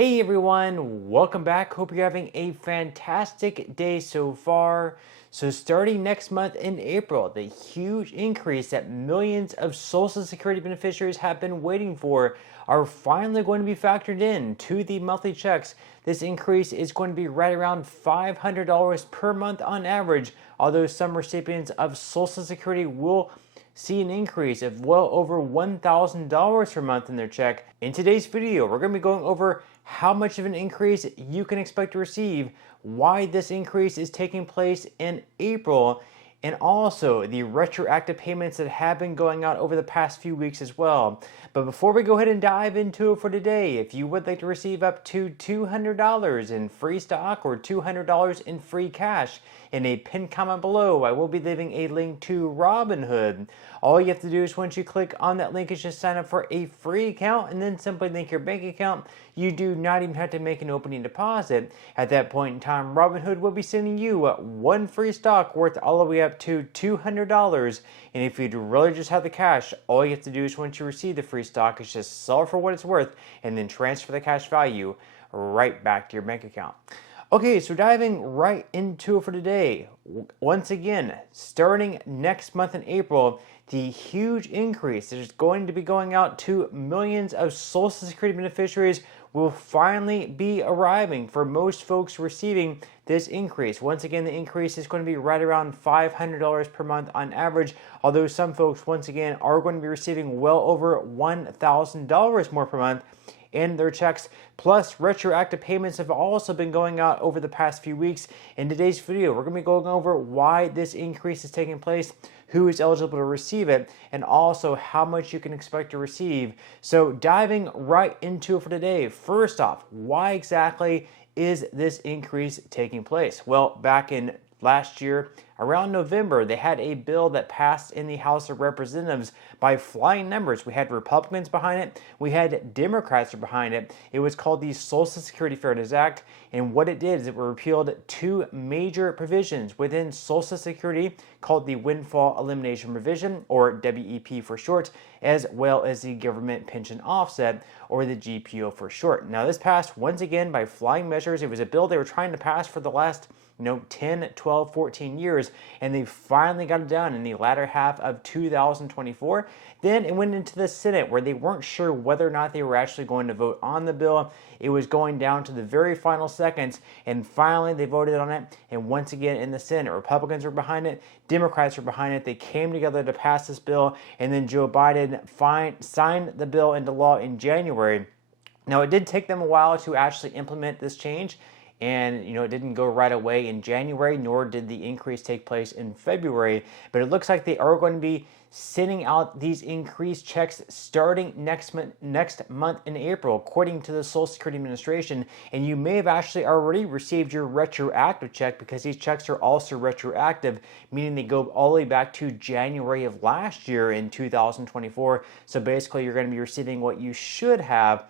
Hey everyone, welcome back. Hope you're having a fantastic day so far. So starting next month in April, the huge increase that millions of Social Security beneficiaries have been waiting for are finally going to be factored in to the monthly checks. This increase is going to be right around $500 per month on average, although some recipients of Social Security will see an increase of well over $1,000 per month in their check. In today's video, we're going to be going over how much of an increase you can expect to receive, why this increase is taking place in April, and also the retroactive payments that have been going out over the past few weeks as well. But before we go ahead and dive into it for today, if you would like to receive up to $200 in free stock or $200 in free cash, in a pinned comment below, I will be leaving a link to Robinhood. All you have to do is once you click on that link is just sign up for a free account and then simply link your bank account. You do not even have to make an opening deposit. At that point in time, Robinhood will be sending you one free stock worth all the way up to $200. And if you'd really just have the cash, all you have to do is once you receive the free stock is just sell it for what it's worth and then transfer the cash value right back to your bank account. Okay, so diving right into it for today. Once again, starting next month in April, the huge increase that is going to be going out to millions of Social Security beneficiaries will finally be arriving for most folks receiving this increase. Once again, the increase is going to be right around $500 per month on average, although some folks, once again, are going to be receiving well over $1,000 more per month in their checks. Plus, retroactive payments have also been going out over the past few weeks. In today's video, we're going to be going over why this increase is taking place, who is eligible to receive it, and also how much you can expect to receive. So diving right into it for today, first off, why exactly is this increase taking place? Well, back in last year, around November, they had a bill that passed in the House of Representatives by flying numbers. We had Republicans behind it. We had Democrats behind it. It was called the Social Security Fairness Act. And what it did is it repealed two major provisions within Social Security called the Windfall Elimination Provision, or WEP for short, as well as the Government Pension Offset, or the GPO for short. Now, this passed once again by flying measures. It was a bill they were trying to pass for the last 10, 12, 14 years, and they finally got it done in the latter half of 2024. Then it went into the Senate where they weren't sure whether or not they were actually going to vote on the bill. It was going down to the very final seconds, and finally they voted on it. And once again in the Senate, Republicans were behind it, Democrats were behind it. They came together to pass this bill, and then Joe Biden signed the bill into law in January. Now, it did take them a while to actually implement this change. And, it didn't go right away in January, nor did the increase take place in February. But it looks like they are going to be sending out these increased checks starting next month in April, according to the Social Security Administration. And you may have actually already received your retroactive check, because these checks are also retroactive, meaning they go all the way back to January of last year in 2024. So basically, you're going to be receiving what you should have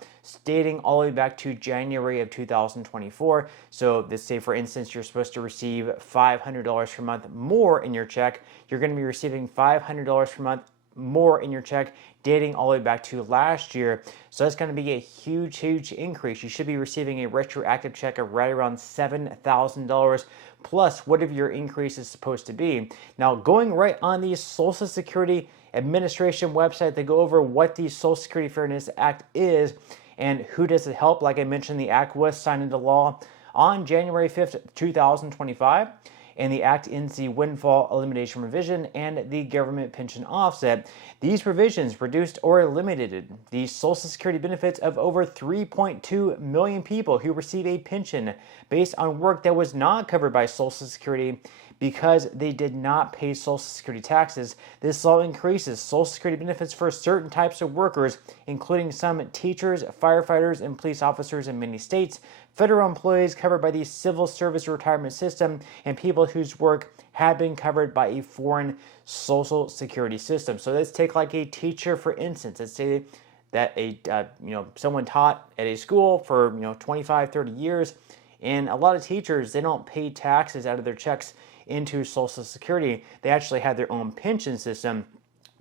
dating all the way back to January of 2024. So let's say, for instance, you're supposed to receive $500 per month more in your check. You're going to be receiving $500 per month more in your check dating all the way back to last year. So that's going to be a huge increase. You should be receiving a retroactive check of right around $7,000 plus whatever your increase is supposed to be. Now, going right on the Social Security Administration website, they go over what the Social Security Fairness Act is and who does it help. Like I mentioned, the act was signed into law on January 5th, 2025. And the act ends the windfall elimination provision and the government pension offset. These provisions reduced or eliminated the Social Security benefits of over 3.2 million people who receive a pension based on work that was not covered by Social Security because they did not pay Social Security taxes. This law increases Social Security benefits for certain types of workers, including some teachers, firefighters, and police officers in many states, federal employees covered by the Civil Service Retirement System, and people whose work had been covered by a foreign Social Security system. So let's take like a teacher, for instance. Let's say that someone taught at a school for 25, 30 years, and a lot of teachers, they don't pay taxes out of their checks into Social Security. They actually have their own pension system.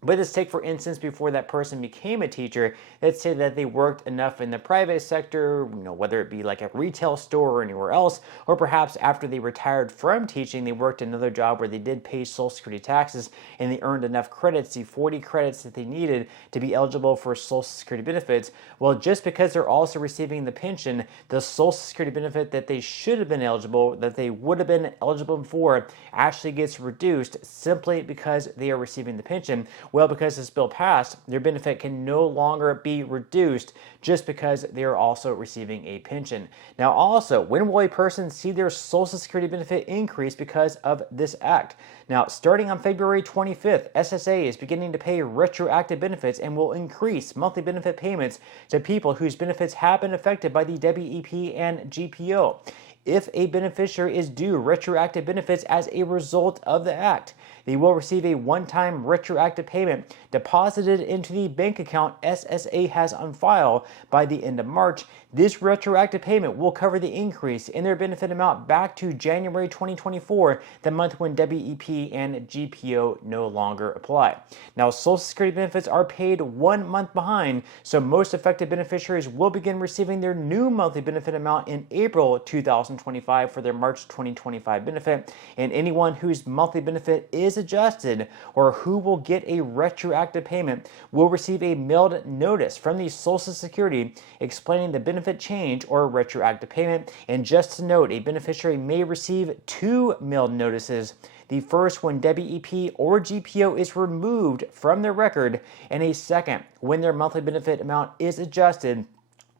But let's take, for instance, before that person became a teacher, let's say that they worked enough in the private sector, whether it be like a retail store or anywhere else, or perhaps after they retired from teaching, they worked another job where they did pay Social Security taxes and they earned enough credits, the 40 credits that they needed to be eligible for Social Security benefits. Well, just because they're also receiving the pension, the Social Security benefit that they should have been eligible, that they would have been eligible for, actually gets reduced simply because they are receiving the pension. Well, because this bill passed, their benefit can no longer be reduced just because they are also receiving a pension. Now, also, when will a person see their Social Security benefit increase because of this act? Now, starting on February 25th, SSA is beginning to pay retroactive benefits and will increase monthly benefit payments to people whose benefits have been affected by the WEP and GPO. If a beneficiary is due retroactive benefits as a result of the act, they will receive a one-time retroactive payment deposited into the bank account SSA has on file by the end of March. This retroactive payment will cover the increase in their benefit amount back to January 2024, the month when WEP and GPO no longer apply. Now, Social Security benefits are paid 1 month behind, so most affected beneficiaries will begin receiving their new monthly benefit amount in April 2025 for their March 2025 benefit, and anyone whose monthly benefit is adjusted or who will get a retroactive payment will receive a mailed notice from the Social Security explaining the benefit change or retroactive payment. And just to note, a beneficiary may receive 2 mailed notices. The first when WEP or GPO is removed from their record, and a second when their monthly benefit amount is adjusted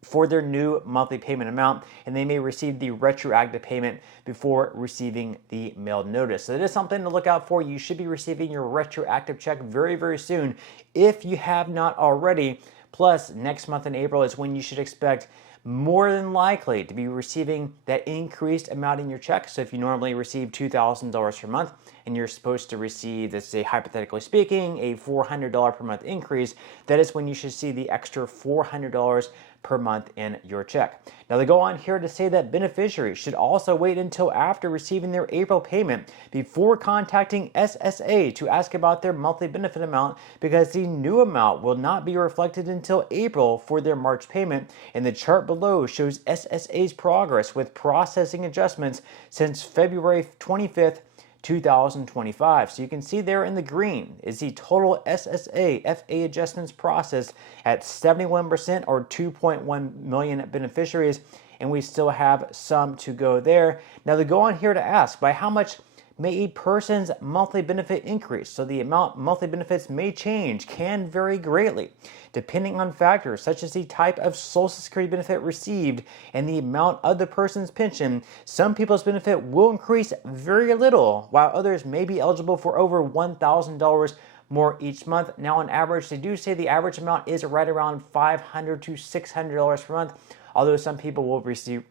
for their new monthly payment amount, and they may receive the retroactive payment before receiving the mailed notice. So that is something to look out for. You should be receiving your retroactive check very, very soon if you have not already. Plus, next month in April is when you should expect more than likely to be receiving that increased amount in your check. So if you normally receive $2,000 per month and you're supposed to receive, let's say hypothetically speaking, a $400 per month increase, that is when you should see the extra $400 per month in your check. Now, they go on here to say that beneficiaries should also wait until after receiving their April payment before contacting SSA to ask about their monthly benefit amount, because the new amount will not be reflected until April for their March payment. And the chart below shows SSA's progress with processing adjustments since February 25th, 2025. So you can see there in the green is the total SSA FA adjustments processed at 71% or 2.1 million beneficiaries, and we still have some to go there. Now they go on here to ask, by how much may a person's monthly benefit increase? So the amount monthly benefits may change, can vary greatly, depending on factors such as the type of Social Security benefit received and the amount of the person's pension. Some people's benefit will increase very little, while others may be eligible for over $1,000 more each month. Now, on average, they do say the average amount is right around $500 to $600 per month, although some people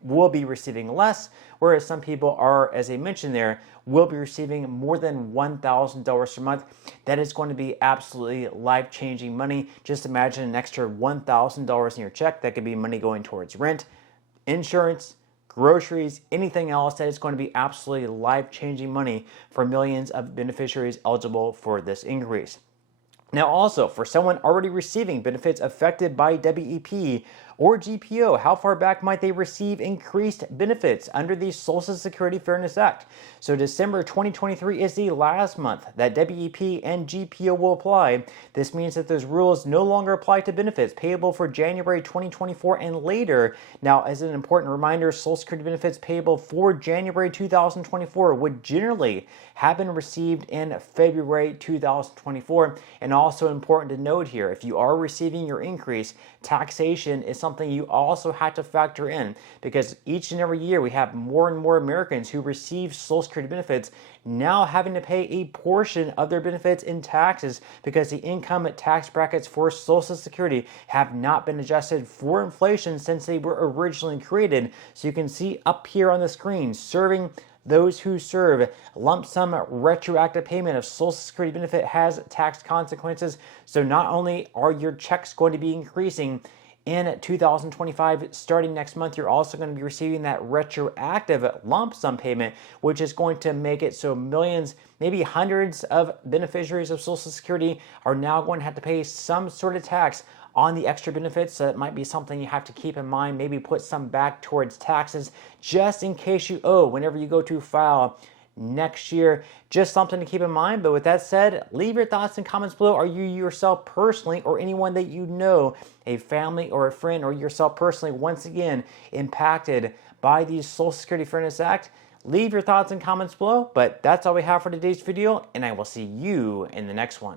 will be receiving less, whereas some people are, as I mentioned there, will be receiving more than $1,000 per month. That is going to be absolutely life-changing money. Just imagine an extra $1,000 in your check. That could be money going towards rent, insurance, groceries, anything else. That is going to be absolutely life-changing money for millions of beneficiaries eligible for this increase. Now, also, for someone already receiving benefits affected by WEP or GPO, how far back might they receive increased benefits under the Social Security Fairness Act? So December 2023 is the last month that WEP and GPO will apply. This means that those rules no longer apply to benefits payable for January 2024 and later. Now, as an important reminder, Social Security benefits payable for January 2024 would generally have been received in February 2024. And also important to note here, if you are receiving your increase, taxation is something you also have to factor in, because each and every year we have more and more Americans who receive Social Security benefits now having to pay a portion of their benefits in taxes because the income tax brackets for Social Security have not been adjusted for inflation since they were originally created. So you can see up here on the screen, serving those who serve, lump sum retroactive payment of Social Security benefit has tax consequences. So not only are your checks going to be increasing in 2025. Starting next month, you're also going to be receiving that retroactive lump sum payment, which is going to make it so millions, maybe hundreds of beneficiaries of Social Security are now going to have to pay some sort of tax on the extra benefits. So that might be something you have to keep in mind. Maybe put some back towards taxes just in case you owe whenever you go to file next year. Just something to keep in mind. But with that said, leave your thoughts and comments below. Are you yourself personally, or anyone that you know, a family or a friend, or yourself personally, once again impacted by the Social Security Fairness Act? Leave your thoughts and comments below. But that's all we have for today's video, and I will see you in the next one.